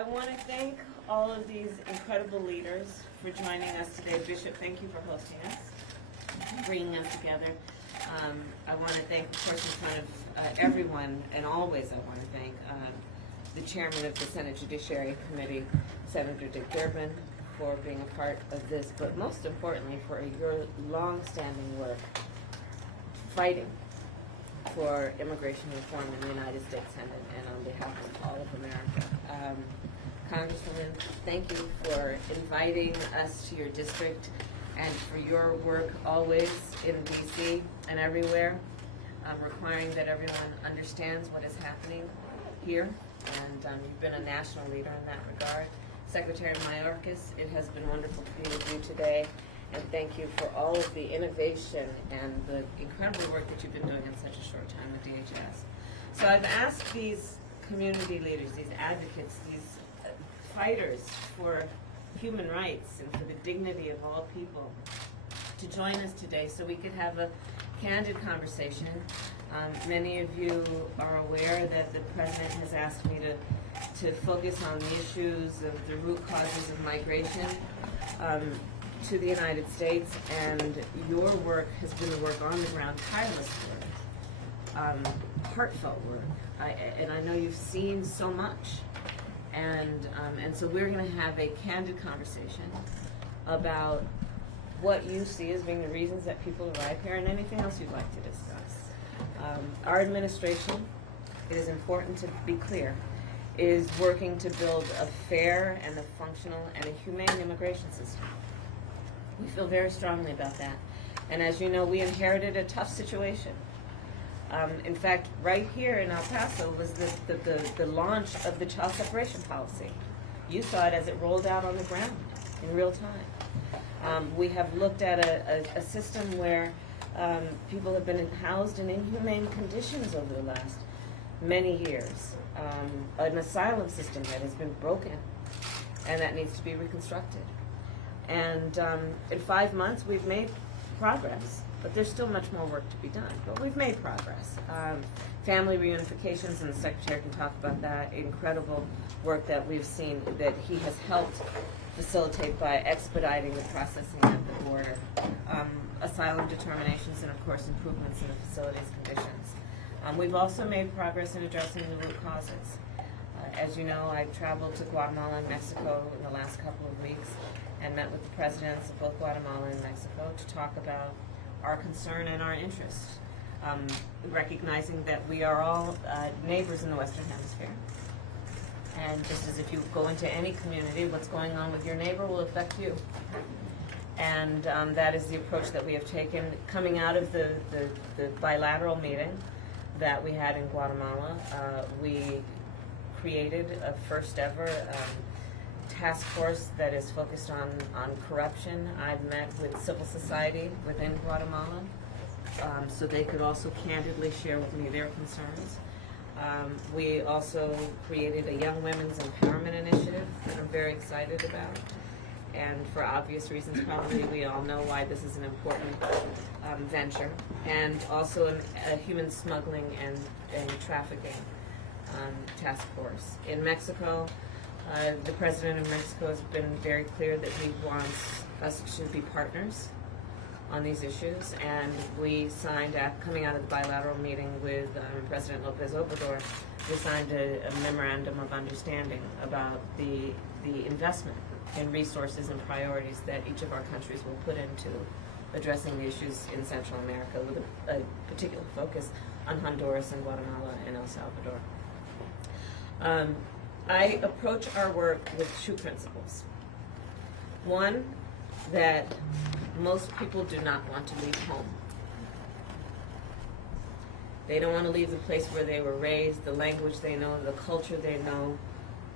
I want to thank all of these incredible leaders for joining us today. Bishop, thank you for hosting us, bringing us together. I want to thank, of course, in front of everyone, and always I want to thank the chairman of the Senate Judiciary Committee, Senator Dick Durbin, for being a part of this, but most importantly for your long-standing work fighting for immigration reform in the United States Senate and on behalf of all of America. Congresswoman, thank you for inviting us to your district and for your work always in D.C. and everywhere, requiring that everyone understands what is happening here, and you've been a national leader in that regard. Secretary Mayorkas, it has been wonderful to be with you today, and thank you for all of the innovation and the incredible work that you've been doing in such a short time with DHS. So I've asked these community leaders, these advocates, these fighters for human rights and for the dignity of all people to join us today so we could have a candid conversation. Many of you are aware that the President has asked me to focus on the issues of the root causes of migration to the United States, and your work has been the work on the ground, tireless work, heartfelt work, and I know you've seen so much, and so we're going to have a candid conversation about what you see as being the reasons that people arrive here and anything else you'd like to discuss. Our administration, it is important to be clear, is working to build a fair and a functional and a humane immigration system. We feel very strongly about that. And as you know, we inherited a tough situation. In fact, right here in El Paso was the launch of the child separation policy. You saw it as it rolled out on the ground in real time. We have looked at a system where people have been housed in inhumane conditions over the last many years. An asylum system that has been broken and that needs to be reconstructed. And in 5 months, we've made progress, but there's still much more work to be done. But we've made progress. Family reunifications, and the Secretary can talk about that, incredible work that we've seen that he has helped facilitate by expediting the processing at the border. Asylum determinations, and of course improvements in the facilities conditions. We've also made progress in addressing the root causes. As you know, I traveled to Guatemala and Mexico in the last couple of weeks and met with the presidents of both Guatemala and Mexico to talk about our concern and our interest, recognizing that we are all neighbors in the Western Hemisphere. And just as if you go into any community, what's going on with your neighbor will affect you. And that is the approach that we have taken coming out of the bilateral meeting that we had in Guatemala. We created a first ever task force that is focused on corruption. I've met with civil society within Guatemala so they could also candidly share with me their concerns. We also created a Young Women's Empowerment Initiative that I'm very excited about. And for obvious reasons, probably we all know why this is an important venture. And also a human smuggling and trafficking task force. In Mexico, the President of Mexico has been very clear that he wants us to be partners on these issues, and we signed, coming out of the bilateral meeting with President Lopez Obrador, we signed a memorandum of understanding about the investment in resources and priorities that each of our countries will put into addressing the issues in Central America, with a particular focus on Honduras and Guatemala and El Salvador. I approach our work with two principles. One, that most people do not want to leave home. They don't want to leave the place where they were raised, the language they know, the culture they know,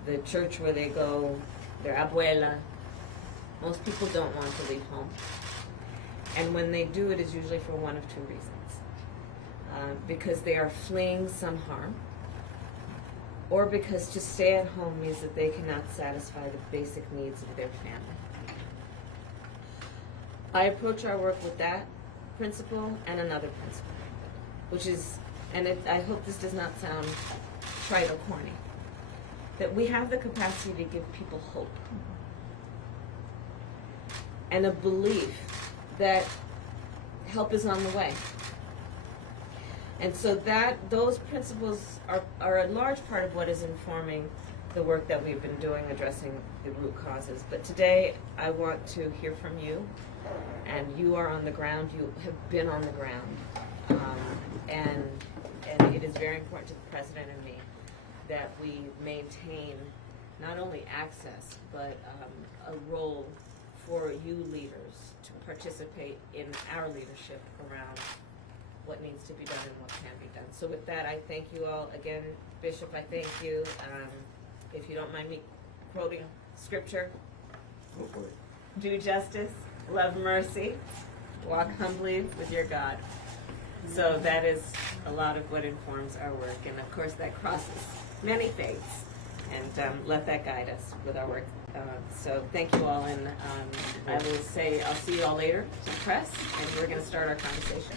the church where they go, their abuela. Most people don't want to leave home. And when they do, it is usually for one of two reasons. Because they are fleeing some harm, or because to stay at home means that they cannot satisfy the basic needs of their family. I approach our work with that principle and another principle, which is, and I hope this does not sound trite or corny, that we have the capacity to give people hope and a belief that help is on the way. And so those principles are a large part of what is informing the work that we've been doing addressing the root causes. But today I want to hear from you, and you are on the ground, you have been on the ground, and it is very important to the President and me that we maintain not only access, but a role for you leaders to participate in our leadership around what needs to be done and what can be done. So with that, I thank you all. Again, Bishop, I thank you. If you don't mind me quoting scripture, Go for it. do justice, love mercy, walk humbly with your God. So that is a lot of what informs our work. And of course that crosses many faiths. And let that guide us with our work. So thank you all, and I will say I'll see you all later to press, and we're going to start our conversation.